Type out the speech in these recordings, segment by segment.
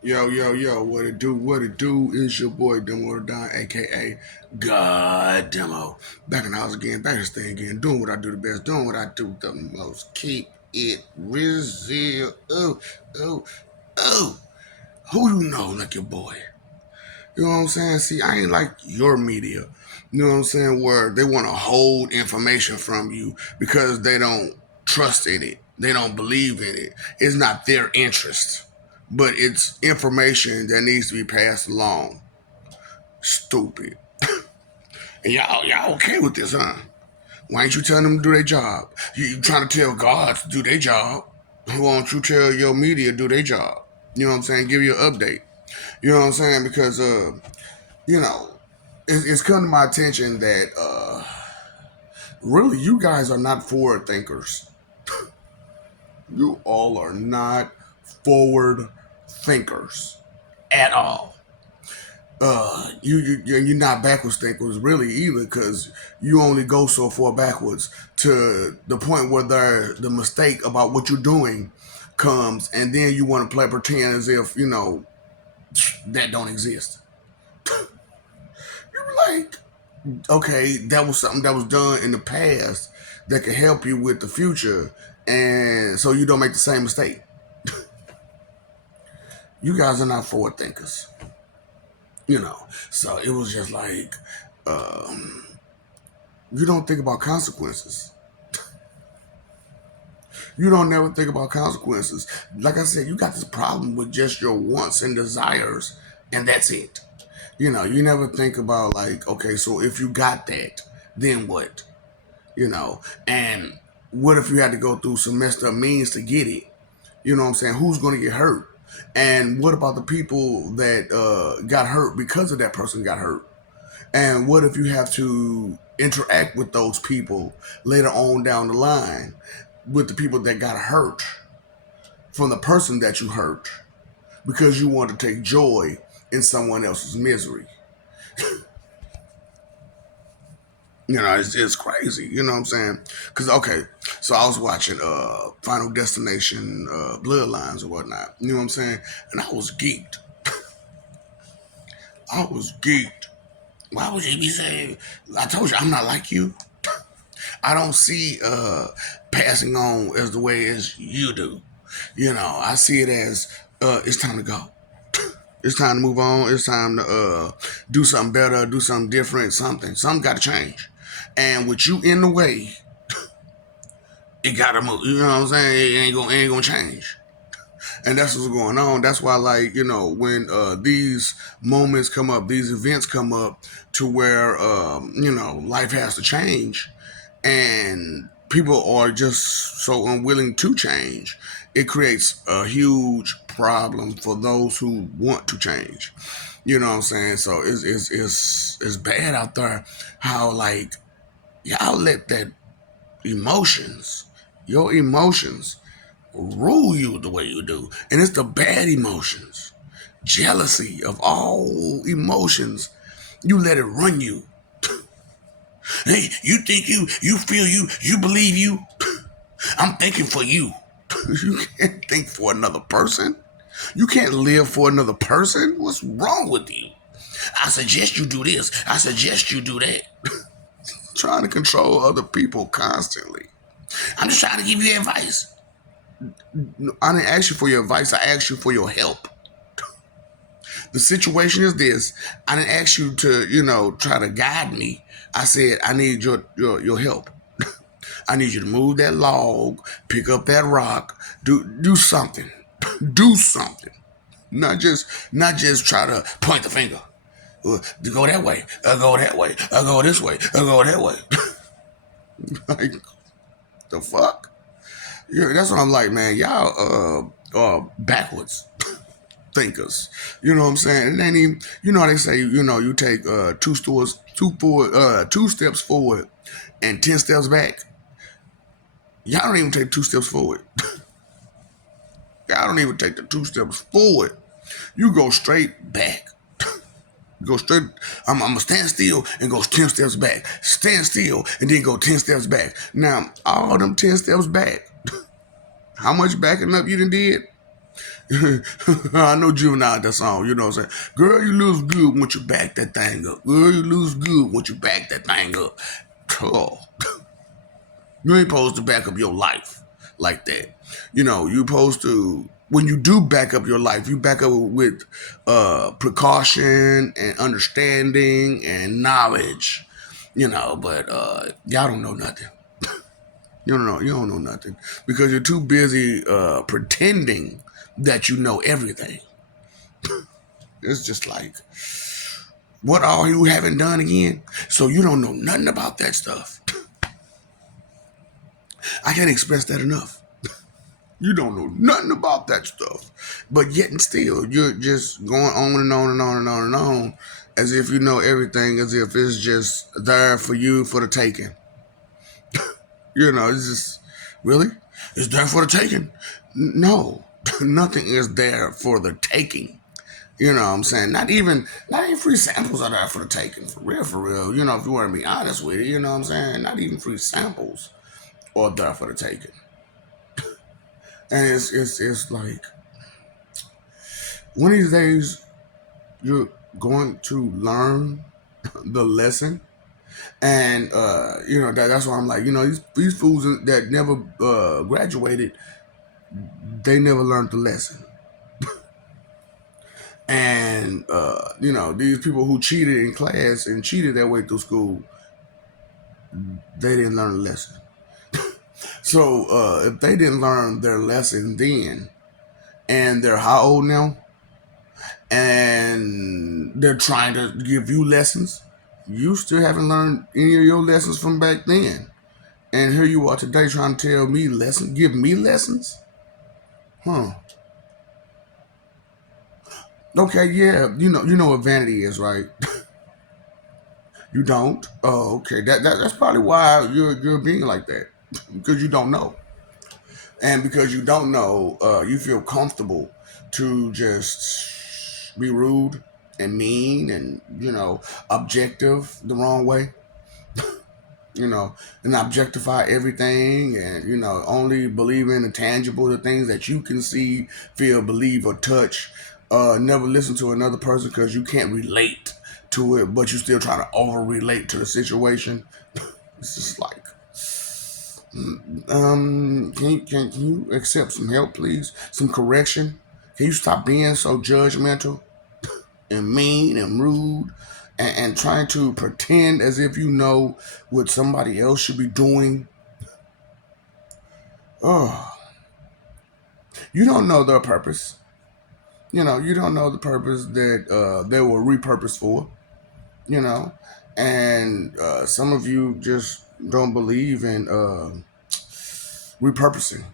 Yo, yo, yo, what it do? What it do? Is your boy Demo Don, aka God Demo. Back in the house again, back in this thing again, doing what I do the best, doing what I do the most. Keep it real. Oh, oh, oh. Who you know like your boy? You know what I'm saying? See, I ain't like your media. You know what I'm saying? Where they want to hold information from you because they don't trust in it. They don't believe in it. It's not their interest, but it's information that needs to be passed along. Stupid. And y'all okay with this, huh? Why ain't you telling them to do their job? You trying to tell God to do their job. Why don't you tell your media to do their job? You know what I'm saying? Give you an update. You know what I'm saying? Because you know, it's come to my attention that really you guys are not forward thinkers. You all are not forward thinkers at all. You're not backwards thinkers really either, because you only go so far backwards to the point where the mistake about what you're doing comes, and then you want to play pretend as if that don't exist. You're like, okay, that was something that was done in the past that could help you with the future, and so you don't make the same mistake. You guys are not forward thinkers, you know. So it was just like, um, you don't think about consequences. You don't never think about consequences. Like I said, you got this problem with just your wants and desires, and that's it. You know, you never think about like, okay, so if you got that, then what? You know, and what if you had to go through some messed up means to get it? You know what I'm saying? Who's going to get hurt? And what about the people that got hurt because of that person got hurt? And what if you have to interact with those people later on down the line with the people that got hurt from the person that you hurt because you want to take joy in someone else's misery? You know, it's crazy. You know what I'm saying? Because okay, so I was watching Final Destination Bloodlines or whatnot. You know what I'm saying? And I was geeked. I was geeked. Why would you be saying? I told you I'm not like you. I don't see passing on as the way as you do. You know, I see it as it's time to go. It's time to move on. It's time to do something better, do something different, something. Something got to change. And with you in the way, it gotta move. You know what I'm saying? It ain't gonna change. And that's what's going on. That's why, like, you know, when these moments come up, these events come up to where life has to change, and people are just so unwilling to change. It creates a huge problem for those who want to change. You know what I'm saying? So it's bad out there how like y'all let that emotions, your emotions rule you the way you do. And it's the bad emotions. Jealousy of all emotions. You let it run you. Hey, you think you feel you believe you. I'm thinking for you. You can't think for another person. You can't live for another person. What's wrong with you? I suggest you do this. I suggest you do that. Trying to control other people constantly. I'm just trying to give you advice. I didn't ask you for your advice. I asked you for your help. The situation is this. I didn't ask you to, try to guide me. I said, I need your help. I need you to move that log, pick up that rock, do something. Do something. Not just try to point the finger. Go that way, go that way, go this way, go that way. Like, the fuck? Yeah, that's what I'm like, man. Y'all backwards thinkers. You know what I'm saying? It ain't even, you know how they say, you take two steps forward and 10 steps back. Y'all don't even take 2 steps forward. Y'all don't even take the 2 steps forward. You go straight back. Go straight. I'm gonna stand still and go 10 steps back. Stand still and then go 10 steps back. Now, all them 10 steps back, how much backing up you done did? I know Juvenile had that song, you know what I'm saying? Girl, you lose good once you back that thing up. Girl, you lose good once you back that thing up. Oh, you ain't supposed to back up your life like that. You know, you supposed to when you do back up your life, you back up with precaution and understanding and knowledge. You know, but y'all don't know nothing. You don't know nothing because you're too busy pretending that you know everything. It's just like, what all you haven't done again? So you don't know nothing about that stuff. I can't express that enough. You don't know nothing about that stuff. But yet and still, you're just going on and on and on and on and on as if you know everything, as if it's just there for you for the taking. You know, it's just, really? It's there for the taking? No, nothing is there for the taking. You know what I'm saying? Not even free samples are there for the taking. For real, for real. You know, if you want to be honest with it, you know what I'm saying? Not even free samples are there for the taking. And it's like one of these days you're going to learn the lesson. And you know that's why I'm like, you know, these fools that never graduated, they never learned the lesson. And you know, these people who cheated in class and cheated their way through school, they didn't learn the lesson. So if they didn't learn their lesson then, and they're how old now, and they're trying to give you lessons, you still haven't learned any of your lessons from back then. And here you are today trying to tell me lessons, give me lessons? Huh. Okay, yeah, you know what vanity is, right? You don't? Oh, okay. That's probably why you're being like that. Because you don't know. And because you don't know, you feel comfortable to just be rude and mean and, you know, objective the wrong way, you know, and objectify everything and, you know, only believe in the tangible, the things that you can see, feel, believe, or touch. Never listen to another person because you can't relate to it, but you still try to over relate to the situation. It's just like, can you accept some help, please? Some correction? Can you stop being so judgmental and mean and rude and trying to pretend as if you know what somebody else should be doing? Oh, you don't know their purpose. You know, you don't know the purpose that they were repurposed for. You know, and some of you just don't believe in repurposing.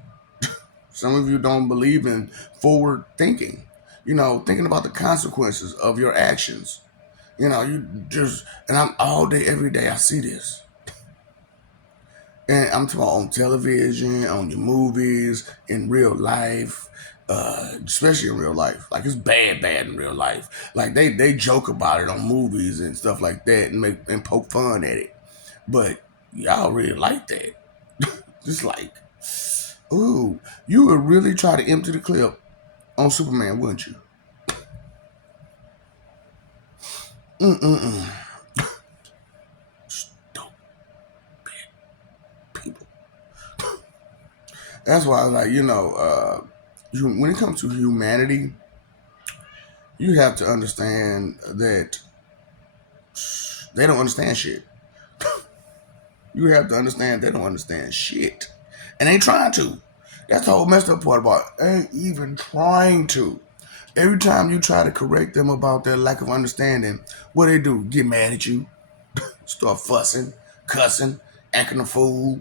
Some of you don't believe in forward thinking, you know, thinking about the consequences of your actions. You know, you just, and I'm all day, every day, I see this. And I'm talking about on television, on your movies, in real life, especially in real life. Like it's bad in real life. Like they joke about it on movies and stuff like that and make and poke fun at it. But y'all really like that. Just like, ooh, you would really try to empty the clip on Superman, wouldn't you? Mm-mm-mm. Stupid people. That's why I was like, you know, when it comes to humanity, you have to understand that they don't understand shit. You have to understand they don't understand shit. And they trying to. That's the whole messed up part about it. They ain't even trying to. Every time you try to correct them about their lack of understanding, what they do? Get mad at you, start fussing, cussing, acting a fool,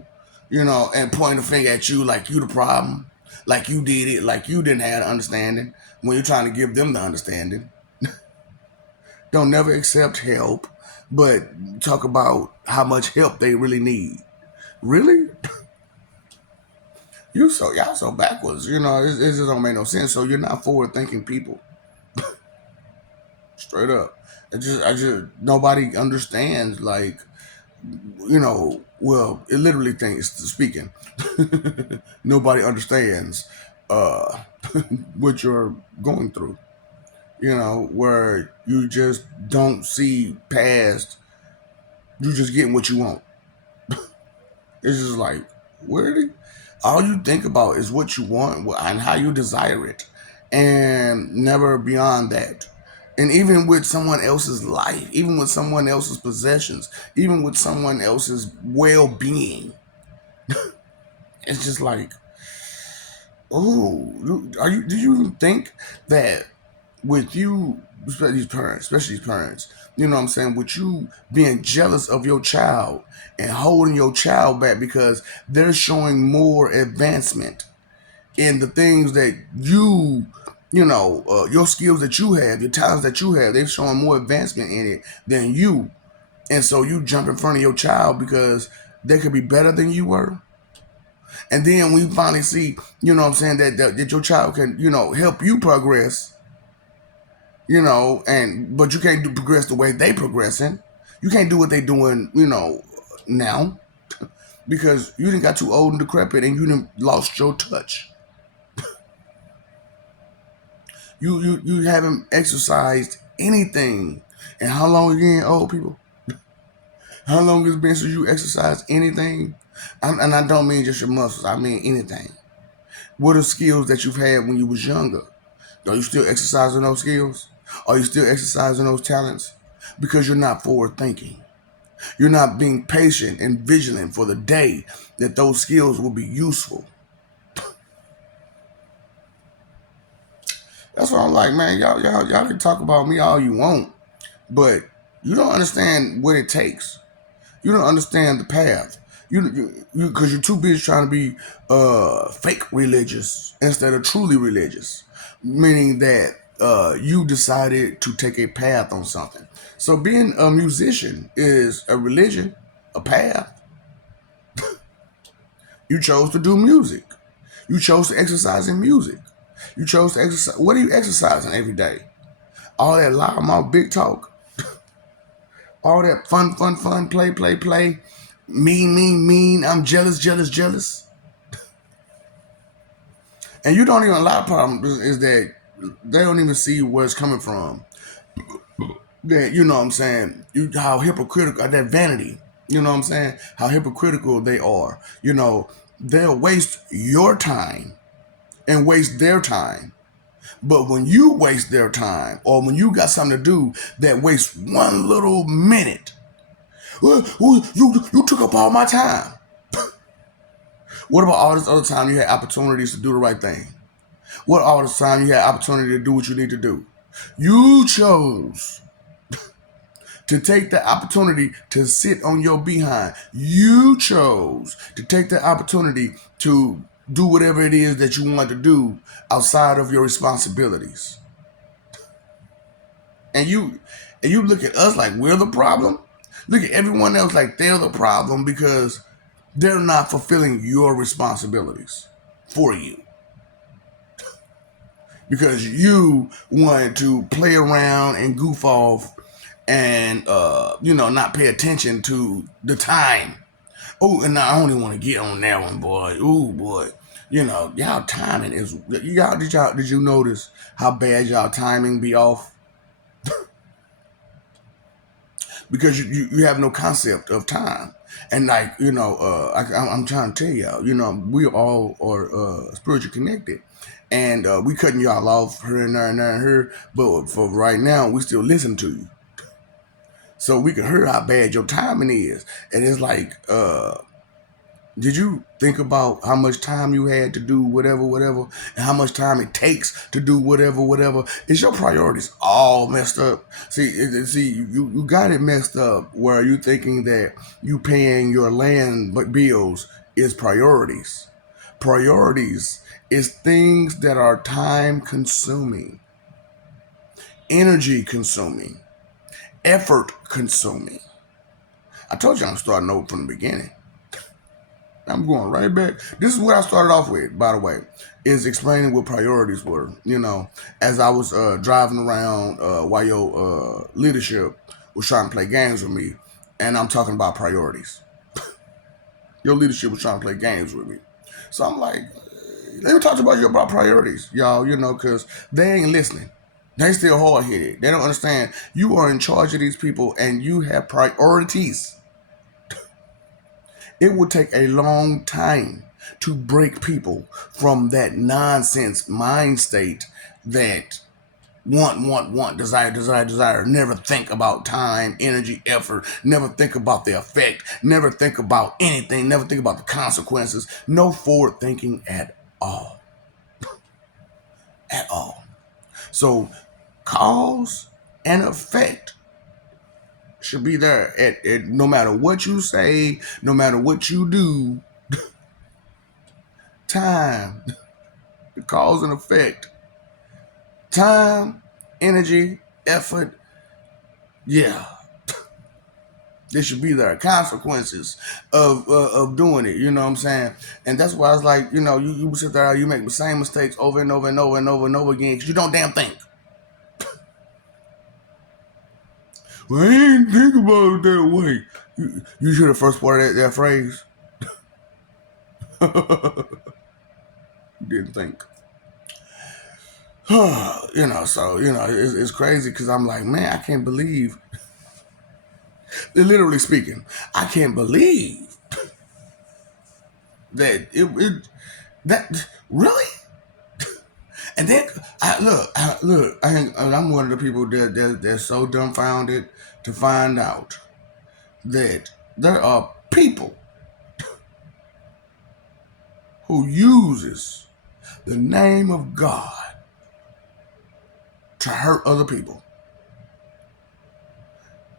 you know, and pointing a finger at you like you the problem, like you did it, like you didn't have the understanding when you're trying to give them the understanding. Don't never accept help, but talk about how much help they really need. Really? Y'all so backwards. You know, it just don't make no sense. So you're not forward thinking people. Straight up. I just nobody understands like, you know, well, it literally thinks speaking. Nobody understands uh what you're going through, where you just don't see past, you just getting what you want. It's just like, where did all you think about is what you want and how you desire it, and never beyond that. And even with someone else's life, even with someone else's possessions, even with someone else's well-being, it's just like, oh, are you? Do you think that with you, especially these parents, you know what I'm saying, with you being jealous of your child and holding your child back because they're showing more advancement in the things that your skills that you have, your talents that you have, they're showing more advancement in it than you. And so you jump in front of your child because they could be better than you were. And then we finally see, that your child can, help you progress, but you can't progress the way they progressing. You can't do what they doing, now, because you didn't got too old and decrepit and you didn't lost your touch. You haven't exercised anything. And how long again, old people? How long has it been since you exercised anything? And I don't mean just your muscles. I mean anything. What are skills that you've had when you was younger? Are you still exercising those skills? Are you still exercising those talents? Because you're not forward thinking. You're not being patient and vigilant for the day that those skills will be useful. That's what I'm like, man. Y'all can talk about me all you want, but you don't understand what it takes. You don't understand the path. Because you're too busy trying to be fake religious instead of truly religious, meaning that you decided to take a path on something. So being a musician is a religion, a path. You chose to do music. You chose to exercise in music. You chose to exercise. What are you exercising every day? All that loud mouth, big talk, all that fun, play, mean. I'm jealous, jealous. And you don't even, a lot of problems is that they don't even see where it's coming from. That, you know what I'm saying, how hypocritical, that vanity, you know what I'm saying, how hypocritical they are. They'll waste your time and waste their time. But when you waste their time, or when you got something to do that wastes one little minute, well, you took up all my time. What about all this other time you had opportunities to do the right thing? What all this time you had opportunity to do what you need to do? You chose to take the opportunity to sit on your behind. You chose to take the opportunity to do whatever it is that you want to do outside of your responsibilities. And you look at us like we're the problem. Look at everyone else like they're the problem because they're not fulfilling your responsibilities for you. Because you wanted to play around and goof off and not pay attention to the time. Oh, and I only want to get on that one, boy. Ooh, boy. Y'all timing is did you notice how bad y'all timing be off? Because you have no concept of time. And like, I'm trying to tell y'all, we all are spiritually connected. And we cutting y'all off here and there and there and here. But for right now, we still listen to you. So we can hear how bad your timing is. And it's like, did you think about how much time you had to do whatever, and how much time it takes to do whatever? Is your priorities all messed up? See, you got it messed up where you thinking that you paying your land bills is priorities. Priorities is things that are time consuming, energy consuming, effort consuming. I told you I'm starting over from the beginning. I'm going right back. This is what I started off with, by the way, is explaining what priorities were. As I was driving around while your leadership was trying to play games with me, and I'm talking about priorities. Your leadership was trying to play games with me. So I'm like, let me talk about you about priorities, y'all. Because they ain't listening. They still hard headed. They don't understand. You are in charge of these people, and you have priorities. It would take a long time to break people from that nonsense mind state that want, desire, never think about time, energy, effort, never think about the effect, never think about anything, never think about the consequences, no forward thinking at all. At all. So cause and effect should be there at no matter what you say, no matter what you do, time, the cause and effect. Time, energy, effort, yeah, there should be there consequences of doing it. You know what I'm saying? And that's why it's like, you sit there, you make the same mistakes over and over and over and over and over again because you don't damn think. Well, I didn't think about it that way. You hear the first part of that phrase? Didn't think. So it's crazy because I'm like, man, I can't believe. Literally speaking, I can't believe that that really. And then I'm one of the people that's so dumbfounded to find out that there are people who uses the name of God to hurt other people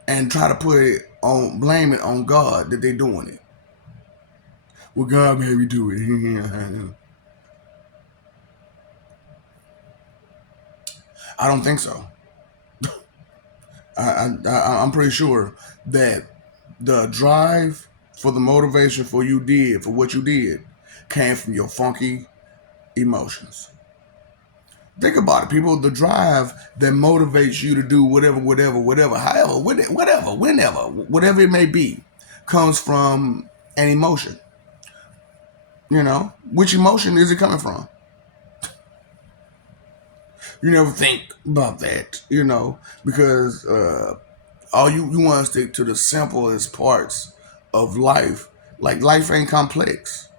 and try to blame it on God that they're doing it. Well, God made me do it. I don't think so. I'm pretty sure that the drive for the motivation for what you did, came from your funky emotions. Think about it, people. The drive that motivates you to do whatever, however, whatever it may be, comes from an emotion. Which emotion is it coming from? You never think about that, because all you want to stick to the simplest parts of life. Like life ain't complex.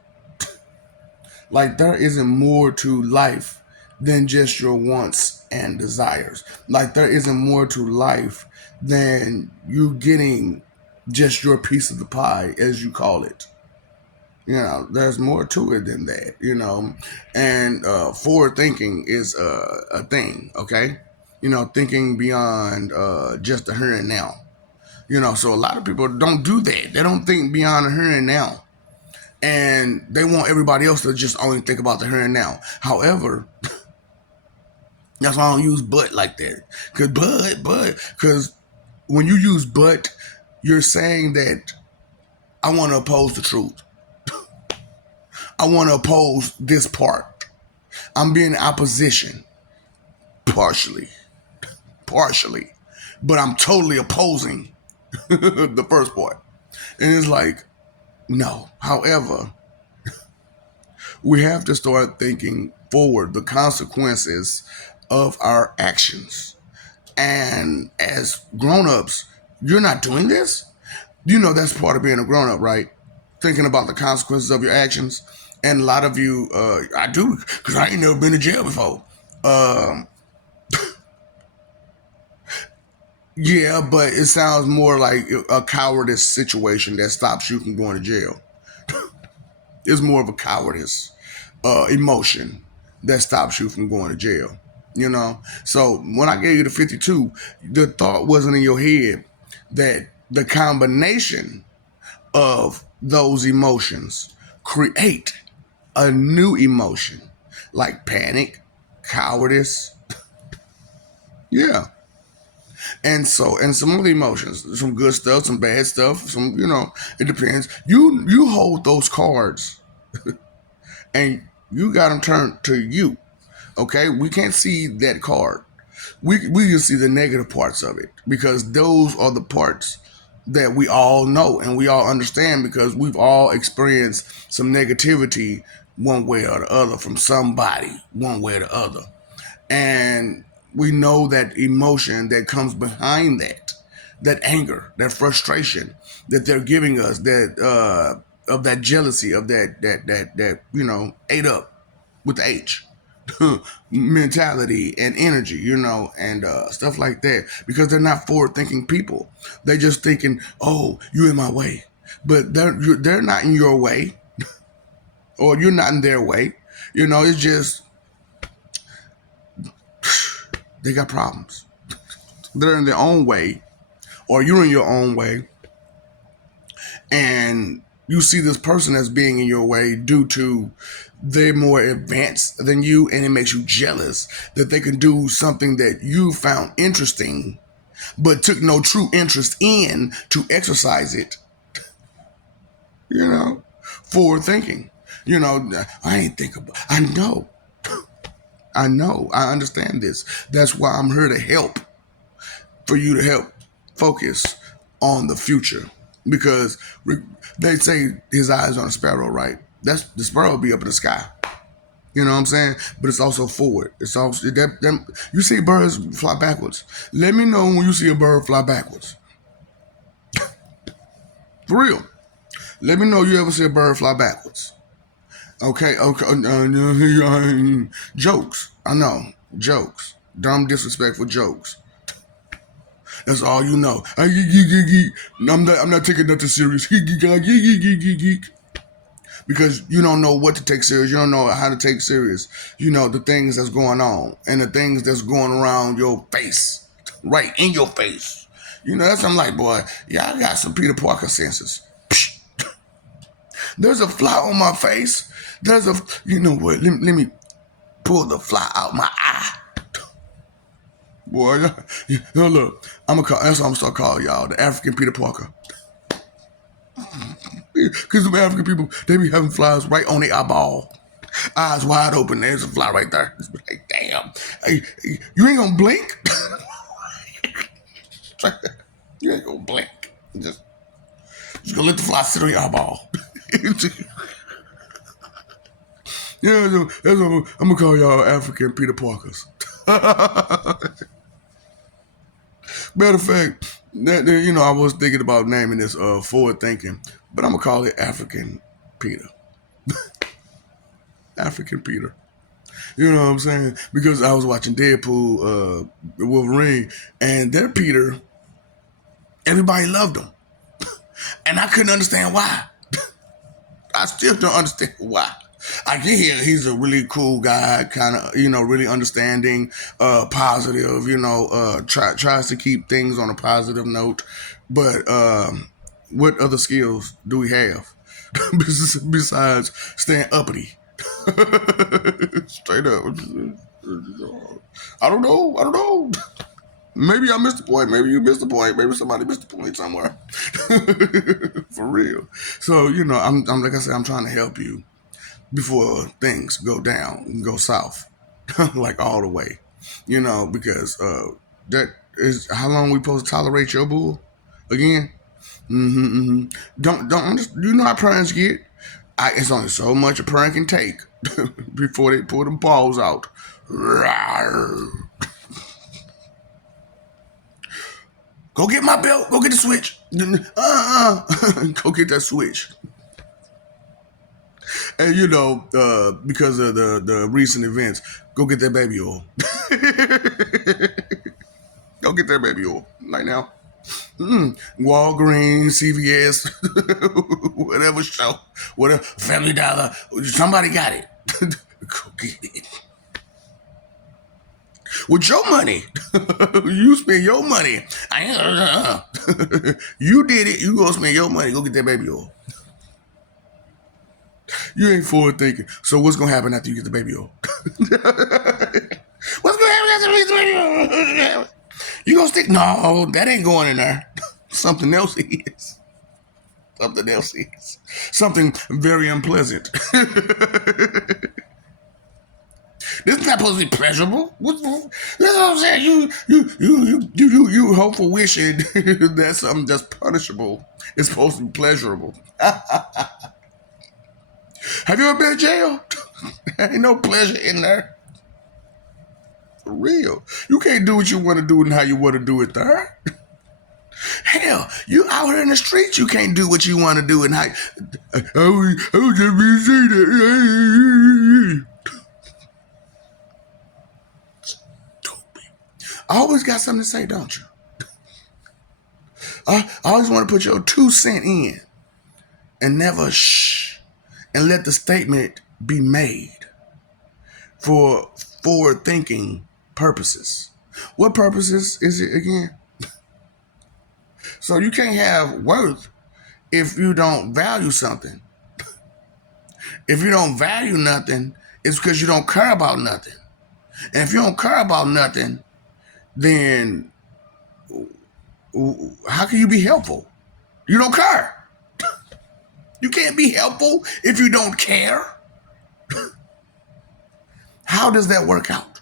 Like there isn't more to life than just your wants and desires. Like there isn't more to life than you getting just your piece of the pie, as you call it. There's more to it than that, and forward thinking is a thing, okay? Thinking beyond just the here and now. So a lot of people don't do that. They don't think beyond the here and now. And they want everybody else to just only think about the here and now. However, that's why I don't use but like that. Because when you use but, you're saying that I want to oppose the truth. I want to oppose this part. I'm being in opposition. Partially. But I'm totally opposing the first part. And it's like, no. However, we have to start thinking forward, the consequences of our actions. And as grown-ups, you're not doing this? That's part of being a grown-up, right? Thinking about the consequences of your actions. And a lot of you, I do, because I ain't never been to jail before. Yeah, but it sounds more like a cowardice situation that stops you from going to jail. It's more of a cowardice emotion that stops you from going to jail. So when I gave you the 52, the thought wasn't in your head that the combination of those emotions create a new emotion like panic, cowardice. Yeah. And some of the emotions, some good stuff, some bad stuff, it depends. You hold those cards and you got them turned to you. Okay, we can't see that card. We just see the negative parts of it because those are the parts that we all know and we all understand because we've all experienced some negativity one way or the other from somebody, one way or the other. And we know that emotion that comes behind that, that anger, that frustration that they're giving us, that of that jealousy, of that ate up with the H mentality and energy, and stuff like that, because they're not forward thinking people. They're just thinking, oh, you're in my way, but they're not in your way, or you're not in their way. It's just they got problems. They're in their own way, or you're in your own way, and you see this person as being in your way due to they're more advanced than you, and it makes you jealous that they can do something that you found interesting but took no true interest in to exercise it. Forward thinking. I ain't think about. I understand this. That's why I'm here to help, for you to help focus on the future, because they say his eyes on a sparrow, right? That's the sparrow will be up in the sky. You know what I'm saying? But it's also forward. It's also you see birds fly backwards. Let me know when you see a bird fly backwards. For real. Let me know you ever see a bird fly backwards. Okay. Jokes. I know. Jokes. Dumb, disrespectful jokes. That's all you know. I'm not taking nothing serious. Because you don't know what to take serious. You don't know how to take serious. The things that's going on and the things that's going around your face, right in your face. That's I'm like, boy, yeah, I got some Peter Parker senses. There's a fly on my face. There's a, you know what? Let me pull the fly out my eye. Boy, look, I'm gonna call. That's what I'm gonna start calling y'all the African Peter Parker. Because the African people, they be having flies right on the eyeball. Eyes wide open. There's a fly right there. It's like, damn. Hey, you ain't gonna blink? You ain't gonna blink. Just gonna let the fly sit on your eyeball. Yeah, that's what I'm gonna call y'all African Peter Parkers. Matter of fact, I was thinking about naming this forward thinking, but I'm gonna call it African Peter. African Peter. You know what I'm saying? Because I was watching Deadpool, Wolverine, and their Peter, everybody loved him. And I couldn't understand why. I still don't understand why. I get here, he's a really cool guy, kind of, really understanding, positive, tries to keep things on a positive note. But what other skills do we have besides staying uppity? Straight up. I don't know. Maybe I missed the point. Maybe you missed the point. Maybe somebody missed the point somewhere. For real. So, I'm like I said, I'm trying to help you before things go down and go south, like all the way, because that is how long we supposed to tolerate your bull again. Don't you know how parents get? It's only so much a parent can take before they pull them balls out. Go get my belt. Go get the switch. Go get that switch. And because of the recent events, go get that baby oil. Go get that baby oil right now. Walgreens, CVS, whatever show, whatever, Family Dollar, somebody got it. Go get it. With your money. You spend your money. You did it. You gonna spend your money. Go get that baby oil. You ain't forward thinking. So what's gonna happen after you get the baby oil? What's gonna happen after you get the baby oil? You gonna stick? No, that ain't going in there. Something else is. Something else is. Something very unpleasant. This is not supposed to be pleasurable. That's what I'm saying. You hope for wishing that something that's punishable is supposed to be pleasurable. Have you ever been to jail? Ain't no pleasure in there. For real. You can't do what you want to do and how you want to do it there. Hell, you out here in the streets, you can't do what you want to do and how. I was just being say that. Stupid. I always got something to say, don't you? I always want to put your 2 cents in and never shh and let the statement be made for forward thinking purposes. What purposes is it again? So you can't have worth if you don't value something. If you don't value nothing, it's because you don't care about nothing. And if you don't care about nothing, then how can you be helpful? You don't care. You can't be helpful if you don't care. How does that work out?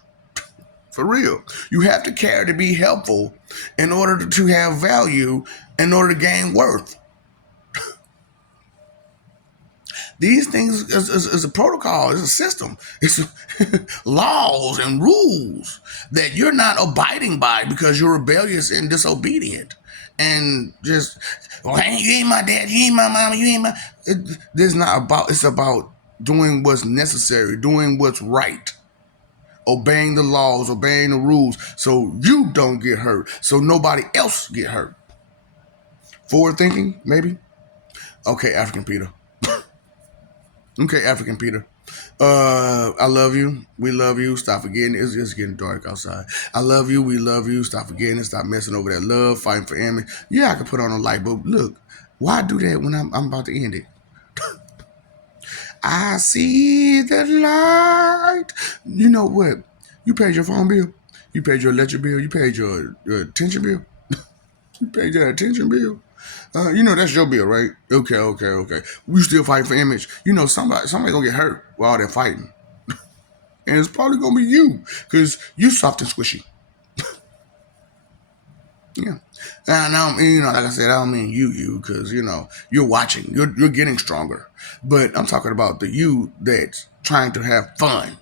For real. You have to care to be helpful in order to have value, in order to gain worth. These things is a protocol, it's a system, it's laws and rules that you're not abiding by because you're rebellious and disobedient. And just, well, hey, you ain't my dad, you ain't my mama, you ain't my. This is not about, it's about doing what's necessary, doing what's right, obeying the laws, obeying the rules so you don't get hurt, so nobody else get hurt. Forward thinking, maybe? Okay, African Peter. Okay, African Peter. I love you. We love you. Stop forgetting. It's getting dark outside. I love you. We love you. Stop forgetting. Stop messing over that love, fighting for enemy. Yeah, I could put on a light, but look, why do that when I'm about to end it? I see the light. You know what? You paid your phone bill. You paid your electric bill. You paid your attention bill. You paid your attention bill. You know that's your bill, right? Okay. We still fighting for image. You know somebody gonna get hurt while all that fighting, and it's probably gonna be you because you soft and squishy. Yeah. Now, you know, like I said, I don't mean you, because you know you're watching, you're getting stronger. But I'm talking about the you that's trying to have fun,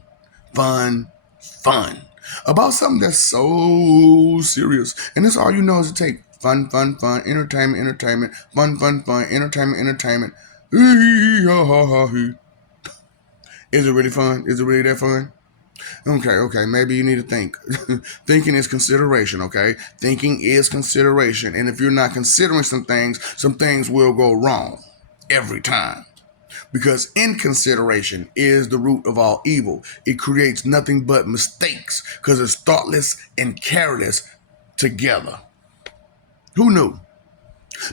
about something that's so serious, and that's all you know is to take fun, entertainment, fun, entertainment. Is it really fun? Is it really that fun? Okay. Maybe you need to think. Thinking is consideration, okay? Thinking is consideration. And if you're not considering some things will go wrong every time. Because inconsideration is the root of all evil. It creates nothing but mistakes because it's thoughtless and careless together. Who knew?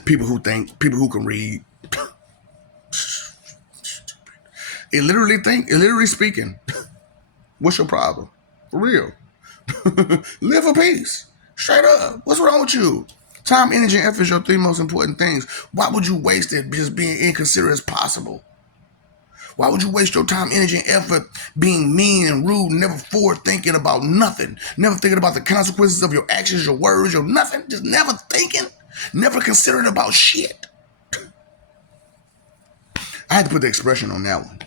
People who think, people who can read. Illiterally speaking. What's your problem? For real. Live for peace. Straight up. What's wrong with you? Time, energy, and effort is your 3 most important things. Why would you waste it just being inconsiderate as possible? Why would you waste your time, energy, and effort being mean and rude, never forward thinking about nothing, never thinking about the consequences of your actions, your words, your nothing, just never thinking, never considering about shit? I had to put the expression on that one.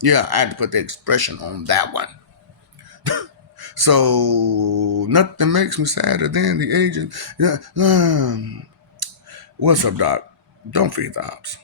Yeah, I had to put the expression on that one. So nothing makes me sadder than the agent. Yeah. What's up, Doc? Don't feed the ops.